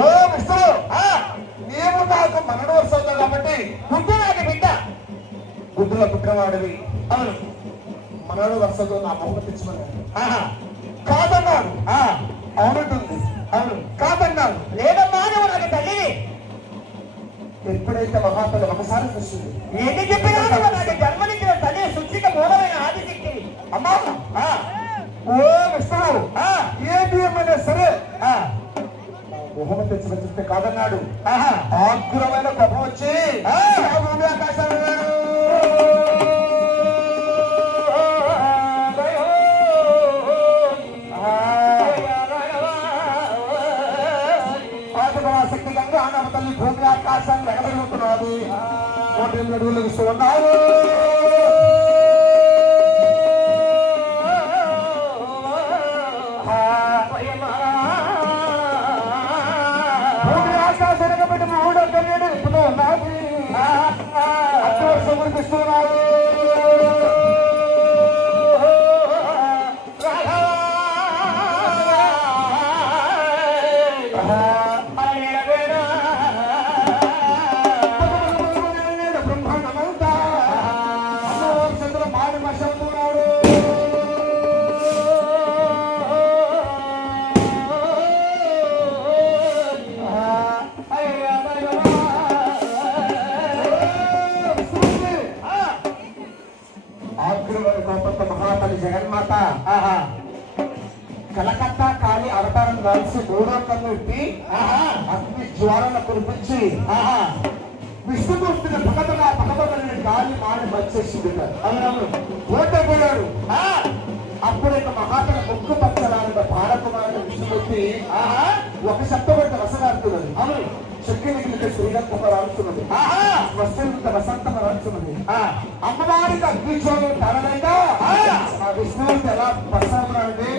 ఓ విష్ణు నీవు నాకు మనడు వస్తావు కాబట్టి గుడ్డు నాకు బిడ్డ గుడ్డుల పుట్టినవాడివి. అవును మనడు వరుసతో నా బొమ్మ తెచ్చుకున్నాను. కాదన్నాను. అవునంటుంది. అవును కాదన్నాను. లేదమ్మా నువ్వు నాకు తల్లిని. ఎప్పుడైతే మహాతలు ఒకసారి చూస్తుంది ఎన్ని చెప్పినా నువ్వు నాకు జన్మనిచ్చిన తల్లి శుద్ధిక మూలమైన ఆదిశక్తి. అమ్మా ఓ విష్ణు ఏ బియ్యమైనా సరే మొహం తెచ్చి చూస్తే కాదన్నాడు. ఆగ్రమైన కోపం వచ్చి భూమి ఆకాశాలు శక్తి గంగా తల్లి భూమి ఆకాశాన్ని ఎగబడుతున్నది. 108 అడుగులకు ఇస్తున్నారు. భూమి ఆకాశాన్ని ఎగబెట్టి 308 ఇప్పుడు ఉన్నది. అత్యవసరం కురిపిస్తున్నారు. జగన్మాత కలకత్తా కాళీ అవతారం కలిసి 3వ కన్ను ఇప్పి అగ్ని జ్వాలన కురిపించి విష్ణుమూర్తిని పక్కపక్కన గాలి మాడి వచ్చేసింది. ఓటైపోయాడు. అప్పుడు ఇక మహాతల ముక్కు పచ్చలాగా బాలకుమారుడు విష్ణుమూర్తి ఒక శబ్దపడిన రసగాడుతున్నది. అవును చెక్కిలికి శ్రీరంగం రాలుతున్నది. వసంత వసంతం రాలుతున్నది. అమ్మవారికి అగ్నిజ్వాలను తరలేక విష్ణుమూర్తి ఎలా పరశురాముడు అంటే